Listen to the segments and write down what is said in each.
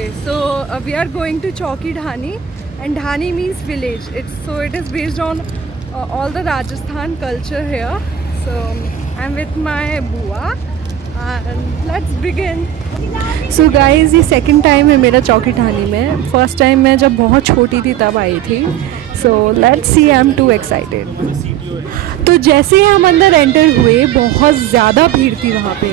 Okay, so we are going to Chowki Dhani, and Dhani means village. It is based on all the Rajasthan culture here. So I'm with my bua, and let's begin. So guys, ये second time है मेरा चौकी ढानी में. First time मैं जब बहुत छोटी थी तब आई थी. So let's see, I'm too excited. तो जैसे ही हम अंदर एंटर हुए बहुत ज़्यादा भीड़ थी वहाँ पे,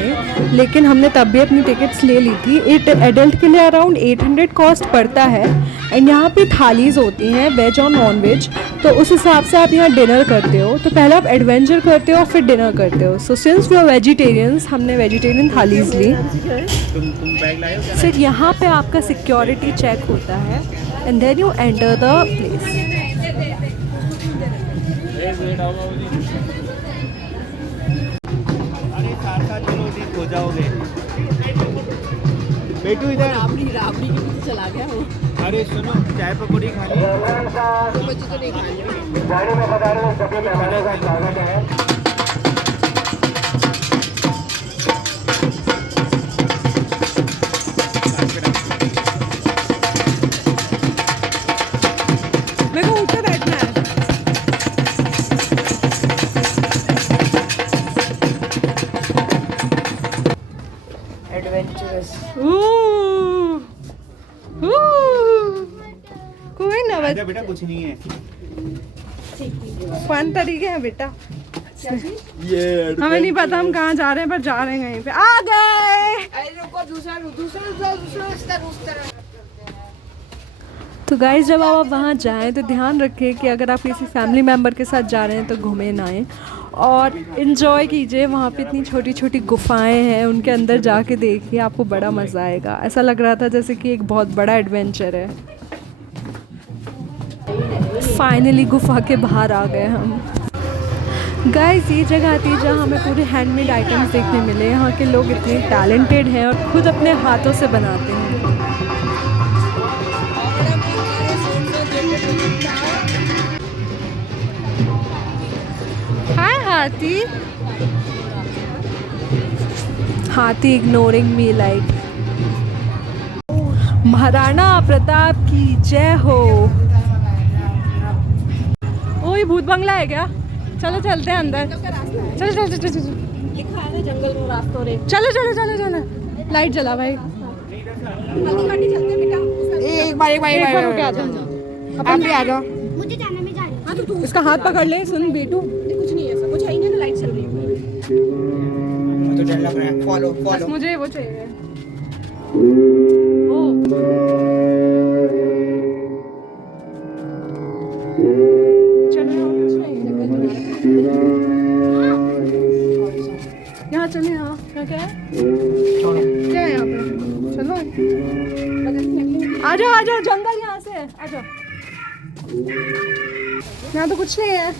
लेकिन हमने तब भी अपनी टिकट्स ले ली थी. एक एडल्ट के लिए अराउंड 800 कॉस्ट पड़ता है. एंड यहाँ पे थालीज़ होती हैं, वेज और नॉन वेज. तो उस हिसाब से आप यहाँ डिनर करते हो. तो पहले आप एडवेंचर करते हो और फिर डिनर करते हो. So since we are vegetarians, हमने वेजिटेरियन थालीज़ ली. फिर यहाँ पे आपका सिक्योरिटी चेक होता है and then you enter the place. अरे साथ चलो हो जाओगे. बेटू इधर राबड़ी के पीछे चला गया वो. अरे सुनो, चाय पकौड़ी खानी मुझे तो नहीं खानी. गाड़ी में बता रहे हो सभी मेहमानों का स्वागत है. मेरे को ऊपर बैठना है. एडवेंचरस. कोई ना बेटा कुछ नहीं है. फन तरीके हैं बेटा. ये हमें नहीं पता हम कहाँ जा रहे हैं, पर जा रहे हैं कहीं पे. आ गए. तो गाइस, जब आप वहाँ जाएं तो ध्यान रखें कि अगर आप किसी फैमिली मेम्बर के साथ जा रहे हैं तो घूमे ना आएं, और इन्जॉय कीजिए. वहाँ पे इतनी छोटी छोटी गुफाएं हैं, उनके अंदर जाके देखिए, आपको बड़ा मज़ा आएगा. ऐसा लग रहा था जैसे कि एक बहुत बड़ा एडवेंचर है. फाइनली गुफा के बाहर आ गए हम. गाइस, ये जगह आती है जहाँ हमें पूरे हैंडमेड आइटम्स देखने मिले. यहाँ के लोग इतने टैलेंटेड हैं और खुद अपने हाथों से बनाते हैं. हाय हाथी. हाथी ignoring me like. Maharana Pratap की जय हो. ओ, ये भूत बंगला है क्या? चलो चलते हैं अंदर. चलो चलो चलो चलो. लिखा है जंगल में रास्तों रे. चलो चलो चलो चलो. लाइट जला भाई. एक बार रुक जा. आप भी आ जाओ. मुझे जाना, मैं जा रही हूँ. हाँ तो तू इसका हाथ पकड़ ले. सुन बेटू, कुछ नहीं है, ऐसा कुछ है ही नहीं ना. लाइट चल रही है तो डर लग रहा है. फॉलो बस मुझे वो चाहिए. ओ, चलो यहाँ चले. यहाँ क्या है? क्या है यहाँ पे? चलो आ जाओ आ जाओ. जंगल यहाँ से है, आ जाओ. यहाँ तो कुछ नहीं है.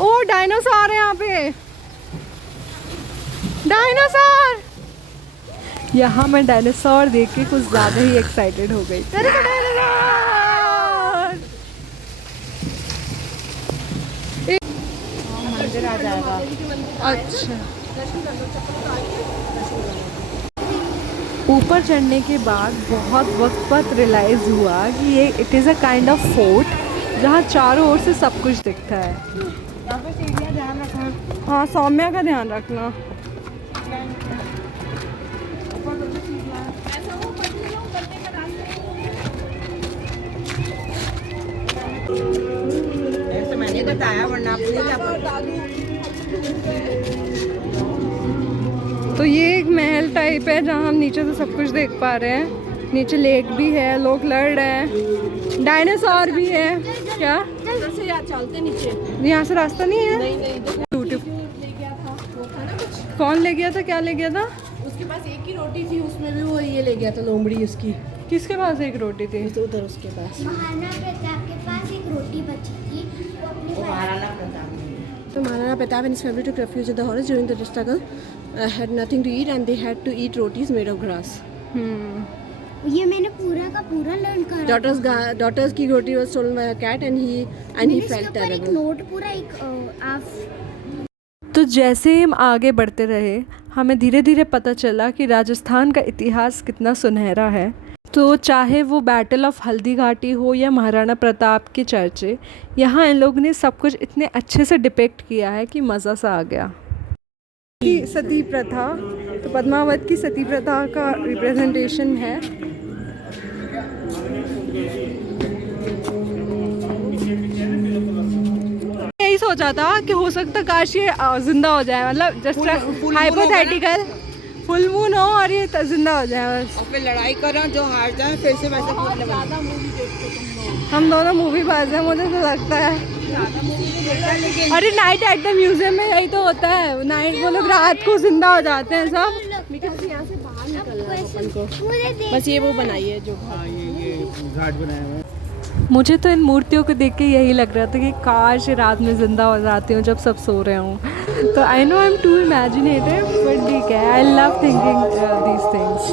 ओ, डायनासोर है यहाँ पे. डायनासोर. यहाँ मैं डायनासोर देख के कुछ ज़्यादा ही एक्साइटेड हो गई. तेरे को डायनासोर. मंदिर आ जाएगा. अच्छा, ऊपर चढ़ने के बाद बहुत वक्त बाद रियलाइज़ हुआ कि ये it is a kind of fort जहाँ चारों ओर से सब कुछ दिखता है. यहाँ पे सीढ़ियाँ ध्यान रखना. हाँ, सौम्या का ध्यान रखना. ऐसे मैंने बताया, वरना आप नहीं क्या पता. तो ये एक महल टाइप है जहाँ हम नीचे से सब कुछ देख पा रहे हैं. नीचे लेक भी है, लोग लड़ रहे हैं, डायनासोर भी है. क्या से यार चलते नीचे. यहाँ से रास्ता नहीं है? नहीं नहीं, ब्यूटीफुल. ले गया था वो था ना कुछ. कौन ले गया था? क्या ले गया था? उसके पास एक ही रोटी थी, उसमें भी वो ये ले गया था लोमड़ी उसकी. किसके पास एक रोटी थी? तो उधर उसके पास. महाराणा प्रताप के पास एक रोटी बची थी, वो अपने Maharana Pratap. So Maharana Pratap and his family took refuge in the forest during the struggle. Had nothing to eat and they had to eat rotis made of grass. ये मैंने पूरा का पूरा लर्न करा. Daughter's की रोटी was stolen by a cat and he felt एक terrible. Note पूरा एक तो जैसे हम आगे बढ़ते रहे हमें धीरे धीरे पता चला कि राजस्थान का इतिहास कितना सुनहरा है। तो चाहे वो बैटल ऑफ हल्दी घाटी हो या महाराणा प्रताप के चर्चे, यहाँ इन लोगों ने सब कुछ इतने अच्छे से डिपिक्ट किया है कि मज़ा सा आ गया। की सती प्रथा, तो पद्मावत की सती प्रथा का रिप्रेजेंटेशन है। यही सोचा था कि हो सकता काश ये जिंदा हो जाए, मतलब जस्ट हाइपोथेटिकल फुल मून हो और ये जिंदा हो जाए बस। और फिर लड़ाई करो, जो हार जाए फिर से वैसे कूदने वाला। हम दोनों मूवी बाज हैं, मुझे तो लगता है। अरे नाइट एट द म्यूजियम में यही तो होता है, नाइट वो लोग रात को जिंदा हो जाते हैं सब। यहाँ से बाहर निकलना है अपन को, बस ये वो बनाई है जो ये घाट बनाया हुआ है। मुझे तो इन मूर्तियों को देख के यही लग रहा था कि काश रात में ज़िंदा हो जाती हूँ जब सब सो रहे हों। तो I know I am too imaginative but ठीक है, I love thinking these things.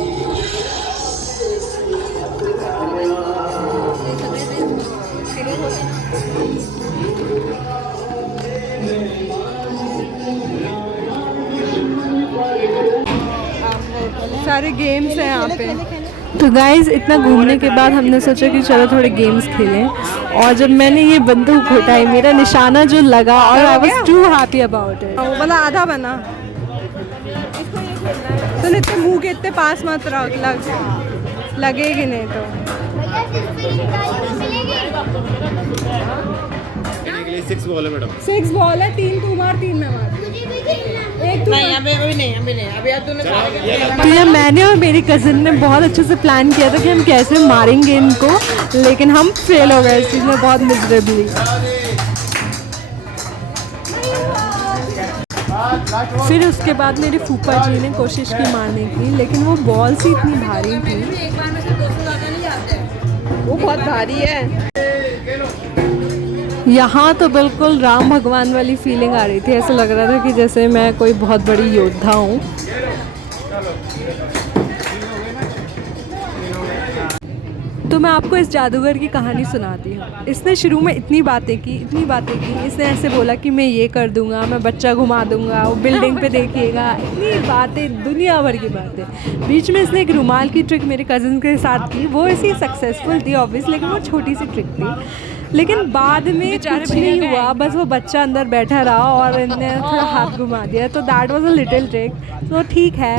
सारे गेम्स हैं यहाँ पे। तो गाइज़ इतना घूमने के बाद हमने सोचा कि चलो थोड़े गेम्स खेलें, और जब मैंने ये बंदूक उठाई मेरा निशाना जो लगा और I was too happy about it. वो वाला आधा बना तो इतने मुंह के इतने पास मत रख, लगेगी नहीं तो। सिक्स बॉल है मैडम, 6 बॉल है, 3 तू मार 3 मैं मार। एक तू नहीं अभी नहीं, अभी आप दोनों तो ये मैंने और मेरी कज़न ने बहुत अच्छे से प्लान किया था कि हम कैसे मारेंगे इनको, लेकिन हम फेल हो गए इस चीज़ में बहुत मिजरेबली। फिर उसके बाद मेरे फूफा जी ने कोशिश की मारने की, लेकिन वो बॉल सी इतनी भारी थी, वो बहुत भारी है। यहाँ तो बिल्कुल राम भगवान वाली फीलिंग आ रही थी। ऐसा लग रहा था कि जैसे मैं कोई बहुत बड़ी योद्धा हूँ। तो मैं आपको इस जादूगर की कहानी सुनाती हूँ। इसने शुरू में इतनी बातें की। इसने ऐसे बोला कि मैं ये कर दूँगा, मैं बच्चा घुमा दूँगा, वो बिल्डिंग पे देखिएगा, इतनी बातें, दुनिया भर की बातें। बीच में इसने एक रुमाल की ट्रिक मेरे कज़न के साथ की, वो ऐसी सक्सेसफुल थी ऑब्वियस, लेकिन वो छोटी सी ट्रिक थी। लेकिन बाद में कुछ नहीं हुआ, बस वो बच्चा अंदर बैठा रहा और इनने थोड़ा हाथ घुमा दिया, तो that was a little trick, तो ठीक है।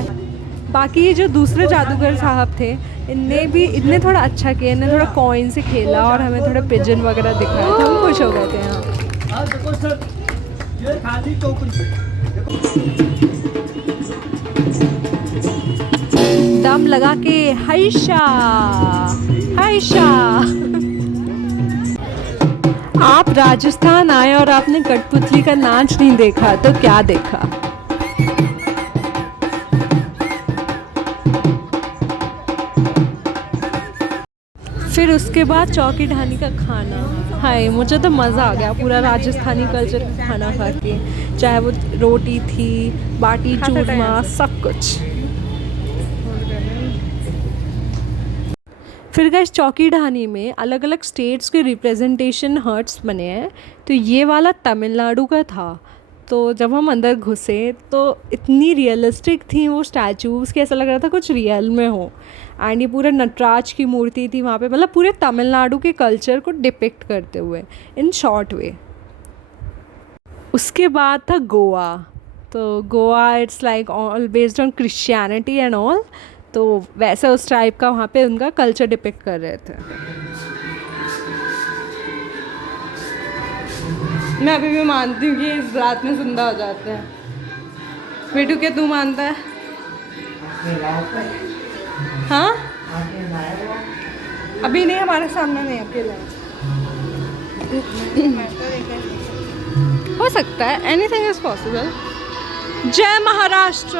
बाकी ये जो दूसरे जादूगर साहब थे, इनने थोड़ा अच्छा किया, इन्हें थोड़ा कॉइन से खेला और हमें थोड़ा पिजन वगैरह दिखाया, तो हम खुश हो गए थे यहाँ। दम लगा के हाइशा हाइशा। आप राजस्थान आए और आपने कठपुतली का नाच नहीं देखा तो क्या देखा। फिर उसके बाद चौकी ढानी का खाना, हाय मुझे तो मज़ा आ गया पूरा राजस्थानी कल्चर का खाना खा के, चाहे वो रोटी थी, बाटी चूरमा, सब कुछ। फिर गाइस चौकी ढानी में अलग अलग स्टेट्स के रिप्रेजेंटेशन हट्स बने हैं, तो ये वाला तमिलनाडु का था। तो जब हम अंदर घुसे तो इतनी रियलिस्टिक थी वो स्टैचूज़ कि ऐसा लग रहा था कुछ रियल में हो। एंड ये पूरे नटराज की मूर्ति थी वहाँ पे, मतलब पूरे तमिलनाडु के कल्चर को डिपिक्ट करते हुए इन शॉर्ट वे। उसके बाद था गोवा। तो Goa it's like all based on Christianity and all, तो वैसे उस टाइप का वहाँ पे उनका कल्चर डिपिक्ट कर रहे थे। मैं अभी भी मानती हूँ कि इस रात में जिंदा हो जाते हैं। बेटू क्या तू मानता है? हाँ अभी नहीं, हमारे सामने नहीं, अकेला हो सकता है, एनीथिंग इज पॉसिबल। जय महाराष्ट्र।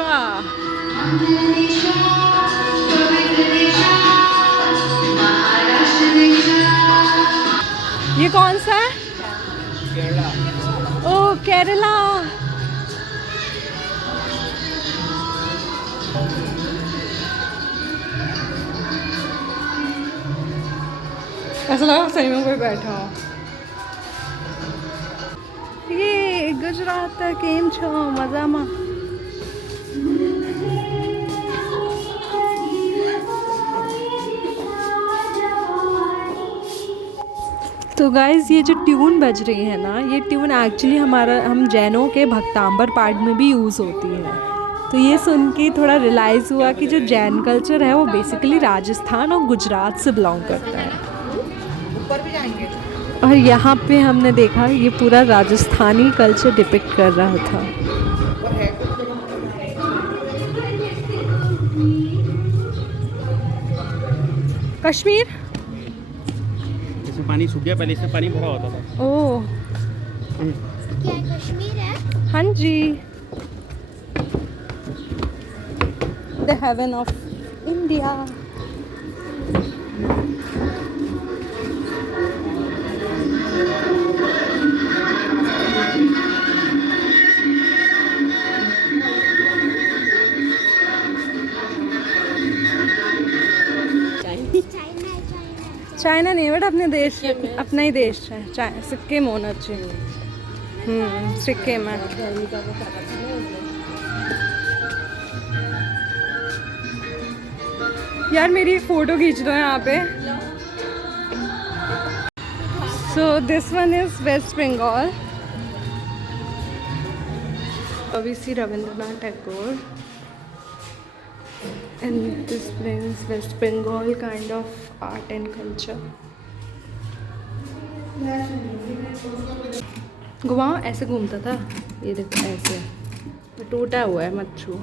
ये कौन सा है? ओह केरला। ऐसा लगा सही में कोई बैठा हो। ये गुजरात केम छो मजामा? तो गाइज़ ये जो ट्यून बज रही है ना, ये ट्यून एक्चुअली हम जैनों के भक्तांबर पाठ में भी यूज़ होती है। तो ये सुन के थोड़ा रियलाइज़ हुआ कि जो जैन कल्चर है वो बेसिकली राजस्थान और गुजरात से बिलोंग करता है। ऊपर भी जाएंगे। और यहाँ पे हमने देखा ये पूरा राजस्थानी कल्चर डिपिक्ट कर रहा था। कश्मीर इसमें पानी सूख गया, पहले इसमें पानी भरा होता था। ओह क्या कश्मीर है? हाँ जी, the heaven of India. China नहीं बट अपने देश, अपना ही देश है। सिक्किम होना चाहिए। सिक्किम है। यार मेरी एक फ़ोटो खींच दो यहाँ पे। So this one is West Bengal. Obviously Rabindranath Tagore, and this brings West Bengal kind of art and culture. घुमाओ, ऐसे घूमता था ये, देखो ऐसे टूटा हुआ है, मत छू।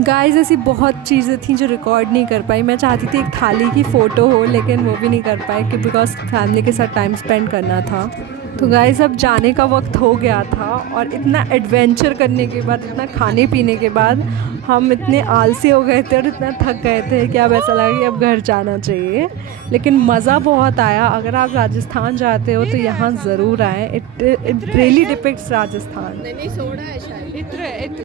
गाइस ऐसी बहुत चीज़ें थी जो रिकॉर्ड नहीं कर पाई। मैं चाहती थी एक थाली की फ़ोटो हो, लेकिन वो भी नहीं कर पाए कि बिकॉज फैमिली के साथ टाइम स्पेंड करना था। तो गाइस अब जाने का वक्त हो गया था, और इतना एडवेंचर करने के बाद, इतना खाने पीने के बाद हम इतने आलसी हो गए थे और इतना थक गए थे कि अब ऐसा लगा कि अब घर जाना चाहिए। लेकिन मज़ा बहुत आया। अगर आप राजस्थान जाते हो तो यहाँ ज़रूर आएँ। It really depicts Rajasthan. नहीं सोडा है शायद।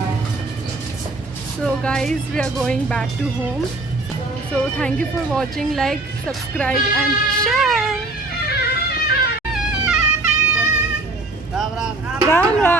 So guys, we are going back to home. So thank you for watching. Like, subscribe and share. Ram Ram.